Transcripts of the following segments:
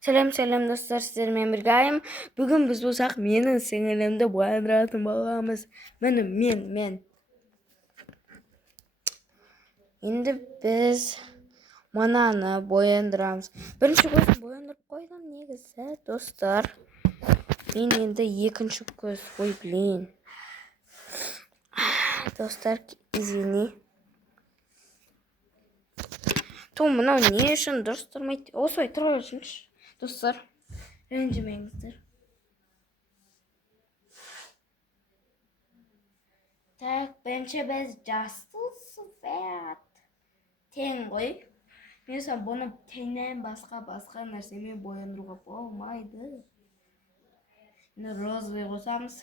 Selam dostlar, sizlerle birgeyim. Bugün biz bulsak menin singlimde boyandırатын bolamız. Men. Endi biz manаны boyandıramız. Birinchi ko'zni boyandırıp qo'ydim negisi dostlar. Men endi ikkinchi ko'z qo'yib Dostlar, izini. Tomuna niye şunu duruşturmaydı? O soytırıyorsunuz. Dostlar, rencimeyinizdir. Tak, bence biz Justice Fat. Тең ғой. Мен бұны теңнен басқа нәрсемен бояндыруға болмайды. Міне розовый қосамыз.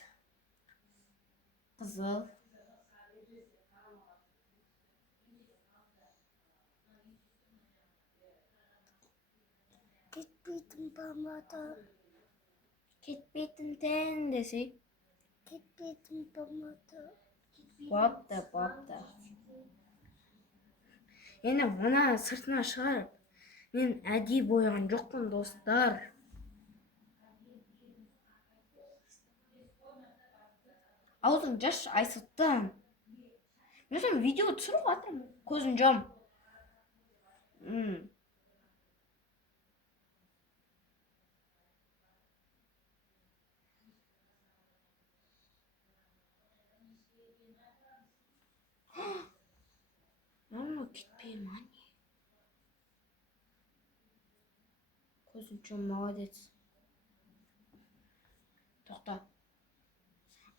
Қызыл. Кетпейтін помада. Кетпейтін тен десей. Кетпейтін помада. Бапта. Енді мына сыртына шығарып, мен әдейі бояған жоқпын достар. Аузым жаш айсыттым. Мен видео түсіріп жатырмын. Көзін жам. Мама кетпеймін ане. Көзін жам, молодец. Тоқта.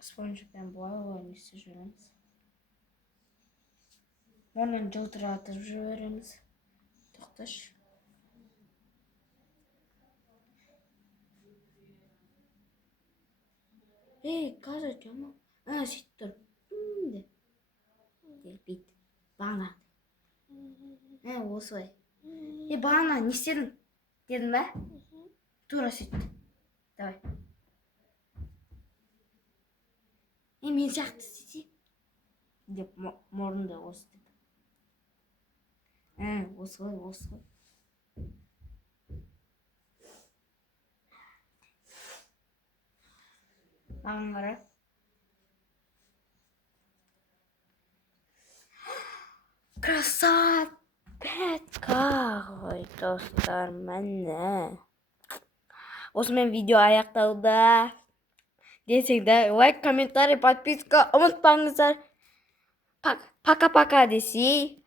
Спонжикпен бояуын істеп жібереміз. Онын жылтыратып жібереміз. Тоқташ. Қазір жама. Сөйтіп тұр. Бейт. Бағана. Осылай. Бағана не істедің? Дедің бе? Тура сөйтті. Давай. Мен сияқты істесе. Деп мұрынды осы деп. Осылай. Маған қара. Красавчик ғой достар, міне. Осымен видео аяқталды. Десеңдер лайк, комментарий, подписка ұмытпаңыздар. Пока-пока десей.